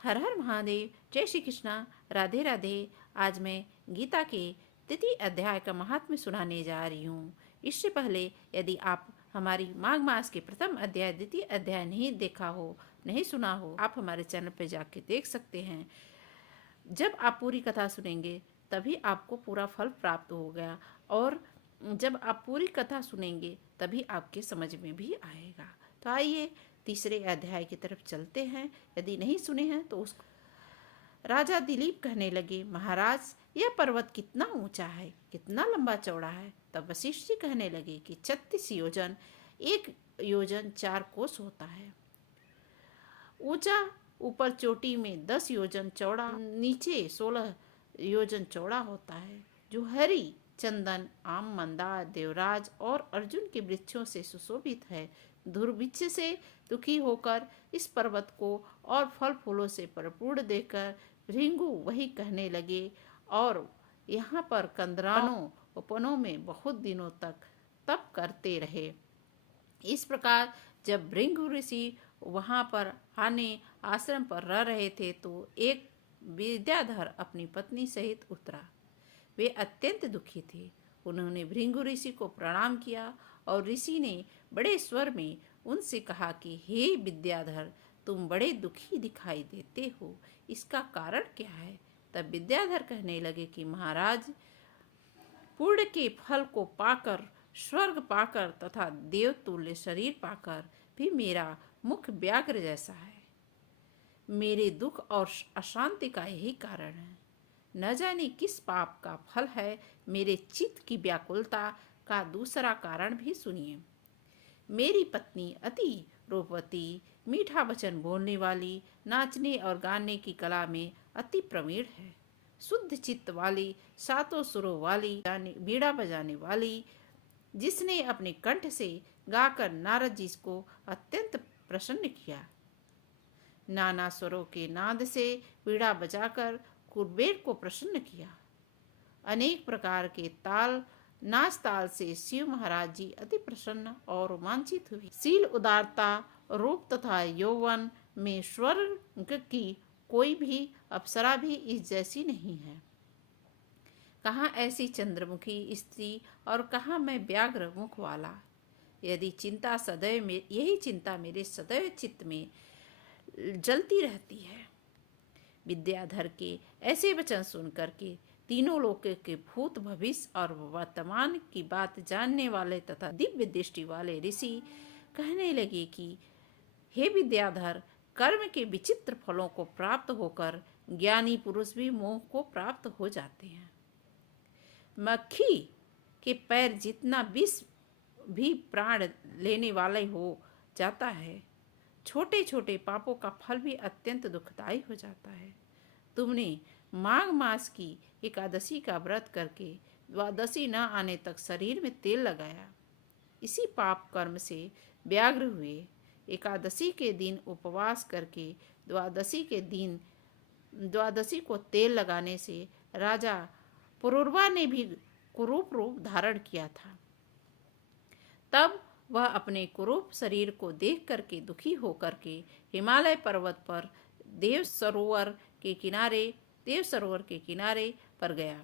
हर हर महादेव। जय श्री कृष्णा। राधे राधे। आज मैं गीता के तृतीय अध्याय का महात्म्य सुनाने जा रही हूँ। इससे पहले यदि आप हमारी माघ मास के प्रथम अध्याय द्वितीय अध्याय नहीं देखा हो, नहीं सुना हो, आप हमारे चैनल पर जाके देख सकते हैं। जब आप पूरी कथा सुनेंगे तभी आपको पूरा फल प्राप्त हो गया, और जब आप पूरी कथा सुनेंगे तभी आपके समझ में भी आएगा। तो आइए तीसरे अध्याय की तरफ चलते हैं। यदि नहीं सुने हैं तो उसको राजा दिलीप कहने लगे, महाराज यह पर्वत कितना ऊंचा है, कितना लंबा चौड़ा है। तब वशिष्ठ जी कहने लगे कि 36 योजन, 1 योजन 4 कोस होता है। ऊंचा ऊपर चोटी में 10 योजन चौड़ा, नीचे 16 योजन चौड़ा होता है, जो हरी, चंदन, आम, मंदार, देवराज और अर्जुन के वृक्षों से सुशोभित है। दुर्भिक्ष से दुखी होकर इस पर्वत को और फल फूलों से परिपूर्ण देखकर भृंगु वही कहने लगे, और यहाँ पर कंदरानों उपवनों में बहुत दिनों तक तप करते रहे। इस प्रकार जब भृंगु ऋषि वहाँ पर आने आश्रम पर रह रहे थे तो एक विद्याधर अपनी पत्नी सहित उतरा। वे अत्यंत दुखी थे। उन्होंने भृंगु ऋषि को प्रणाम किया और ऋषि ने बड़े स्वर में उनसे कहा कि हे विद्याधर, तुम बड़े दुखी दिखाई देते हो, इसका कारण क्या है। तब विद्याधर कहने लगे कि महाराज, पुण्य के फल को पाकर, स्वर्ग पाकर तथा देवतुल्य शरीर पाकर भी मेरा मुख व्याघ्र जैसा है। मेरे दुख और अशांति का यही कारण है। न जाने किस पाप का फल है। मेरे चित्त की व्याकुलता का दूसरा कारण भी सुनिए। मेरी पत्नी अति रूपवती, मीठा वचन बोलने वाली, नाचने और गाने की कला में अति प्रवीण है, शुद्ध चित्त वाली, सातों सुरों वाली, बीड़ा बजाने वाली, जिसने अपने कंठ से गाकर नारद जी को अत्यंत प्रसन्न किया। नाना स्वरों के नाद से बीड़ा बजाकर कुबेर को प्रसन्न किया। अनेक प्रकार के ताल, नाच ताल से शिव महाराज जी अति प्रसन्न और रोमांचित हुए। शील, उदारता, रूप तथा यौवन में स्वर्ग की कोई भी अप्सरा भी इस जैसी नहीं है। कहाँ ऐसी चंद्रमुखी स्त्री और कहाँ मैं व्याघ्र मुख वाला। यही चिंता मेरे सदैव चित्त में जलती रहती है। विद्याधर के ऐसे वचन सुनकर के तीनों लोकों के भूत, भविष्य और वर्तमान की बात जानने वाले तथा दिव्य दृष्टि वाले ऋषि कहने लगे कि हे विद्याधर, कर्म के विचित्र फलों को प्राप्त होकर ज्ञानी पुरुष भी मोह को प्राप्त हो जाते हैं। मक्खी के पैर जितना विष भी प्राण लेने वाले हो जाता है। छोटे छोटे पापों का फल भी अत्यंत दुखदायी हो जाता है। तुमने माघ मास की एकादशी का व्रत करके द्वादशी न आने तक शरीर में तेल लगाया, इसी पाप कर्म से व्याघ्र हुए। एकादशी के दिन उपवास करके द्वादशी को तेल लगाने से राजा पुरूरवा ने भी कुरूप रूप धारण किया था। तब वह अपने कुरूप शरीर को देख करके दुखी होकर के हिमालय पर्वत पर देव सरोवर के किनारे पर गया।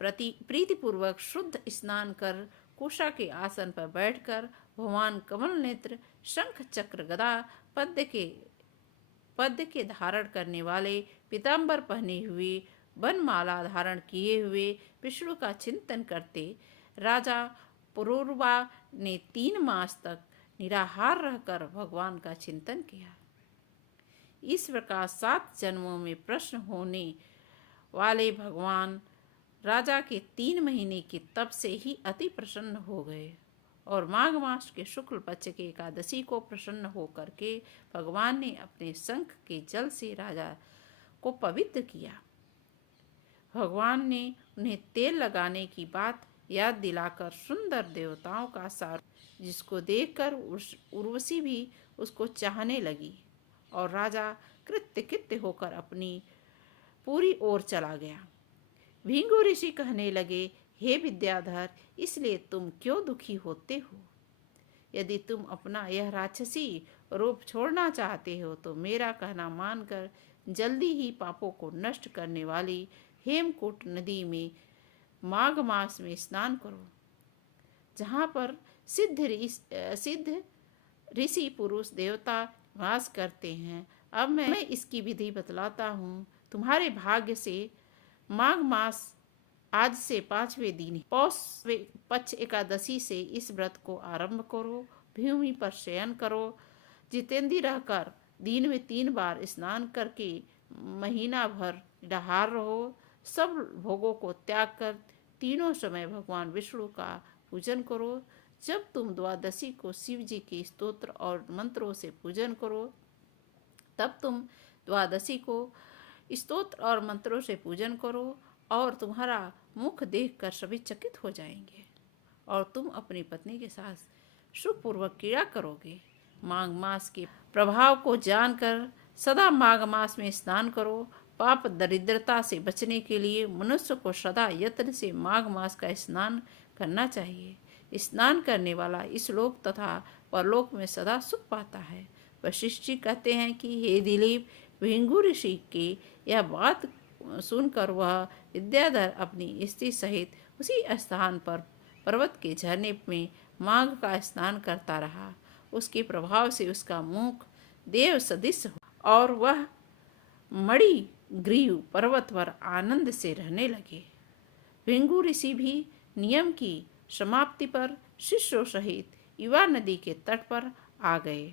प्रीतिपूर्वक शुद्ध स्नान कर कुशा के आसन पर बैठकर भगवान कमल नेत्र, शंख चक्र गदा, पद्य के धारण करने वाले, पीताम्बर पहने हुए, वनमाला धारण किए हुए विष्णु का चिंतन करते राजा पुरूरवा ने 3 मास तक निराहार रहकर भगवान का चिंतन किया। इस प्रकार 7 जन्मों में प्रश्न होने वाले भगवान राजा के 3 महीने के तप से ही अति प्रसन्न हो गए, और माघ मास के शुक्ल पक्ष के एकादशी को प्रसन्न होकर के भगवान ने अपने शंख के जल से राजा को पवित्र किया। भगवान ने उन्हें तेल लगाने की बात याद दिलाकर सुंदर देवताओं का सार, जिसको देखकर उर्वशी भी उसको चाहने लगी, और राजा कृत्य होकर अपनी पूरी ओर चला गया। भृंगु ऋषि कहने लगे, हे विद्याधर, इसलिए तुम क्यों दुखी होते हो। यदि तुम अपना यह राक्षसी रूप छोड़ना चाहते हो तो मेरा कहना मानकर जल्दी ही पापों को नष्ट करने वाली हेमकूट नदी में माघ मास में स्नान करो, जहाँ पर सिद्ध ऋषि पुरुष देवता वास करते हैं। अब मैं इसकी विधि बतलाता हूँ। तुम्हारे भाग्य से माघ मास आज से 5वें दिन पौष पक्ष एकादशी से इस व्रत को आरंभ करो। भूमि पर शयन करो, जितेंद्र रहकर दिन में 3 बार स्नान करके महीना भर निराहार रहो। सब भोगों को त्याग कर तीनों समय भगवान विष्णु का पूजन करो। जब तुम द्वादशी को शिव जी के स्तोत्र और मंत्रों से पूजन करो, तब तुम द्वादशी को स्तोत्र और मंत्रों से पूजन करो और तुम्हारा मुख देखकर सभी चकित हो जाएंगे और तुम अपनी पत्नी के साथ सुखपूर्वक क्रीड़ा करोगे। माघ मास के प्रभाव को जानकर सदा माघ मास में स्नान करो। पाप दरिद्रता से बचने के लिए मनुष्य को सदा यत्न से माघ मास का स्नान करना चाहिए। स्नान करने वाला इस लोक तथा परलोक में सदा सुख पाता है। वशिष्ठ जी कहते हैं कि हे दिलीप, भिंगु ऋषि की यह बात सुनकर वह विद्याधर अपनी स्त्री सहित उसी स्थान पर पर्वत के झरने में माघ का स्नान करता रहा। उसके प्रभाव से उसका मुख देव सदृश और वह मणि ग्रीव पर्वत पर आनंद से रहने लगे। भिंगु ऋषि भी नियम की समाप्ति पर शिष्यों सहित युवा नदी के तट पर आ गए।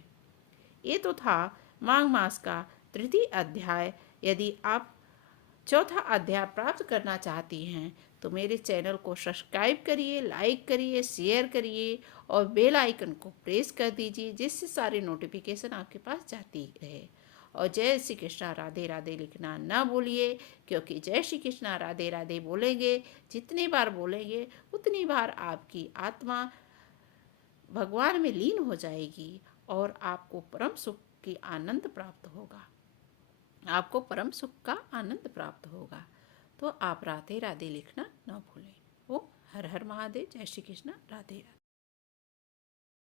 ये तो था माघ मास का 3 अध्याय। यदि आप 4था अध्याय प्राप्त करना चाहती हैं तो मेरे चैनल को सब्सक्राइब करिए, लाइक करिए, शेयर करिए और बेल आइकन को प्रेस कर दीजिए, जिससे सारे नोटिफिकेशन आपके पास जाती रहे। और जय श्री कृष्णा राधे राधे लिखना ना भूलिए, क्योंकि जय श्री कृष्णा राधे राधे बोलेंगे, जितनी बार बोलेंगे उतनी बार आपकी आत्मा भगवान में लीन हो जाएगी और आपको परम सुख की आनंद प्राप्त होगा। आपको परम सुख का आनंद प्राप्त होगा। तो आप राधे राधे लिखना ना भूलें। ओम हर हर महादेव। जय श्री कृष्ण राधे राधे।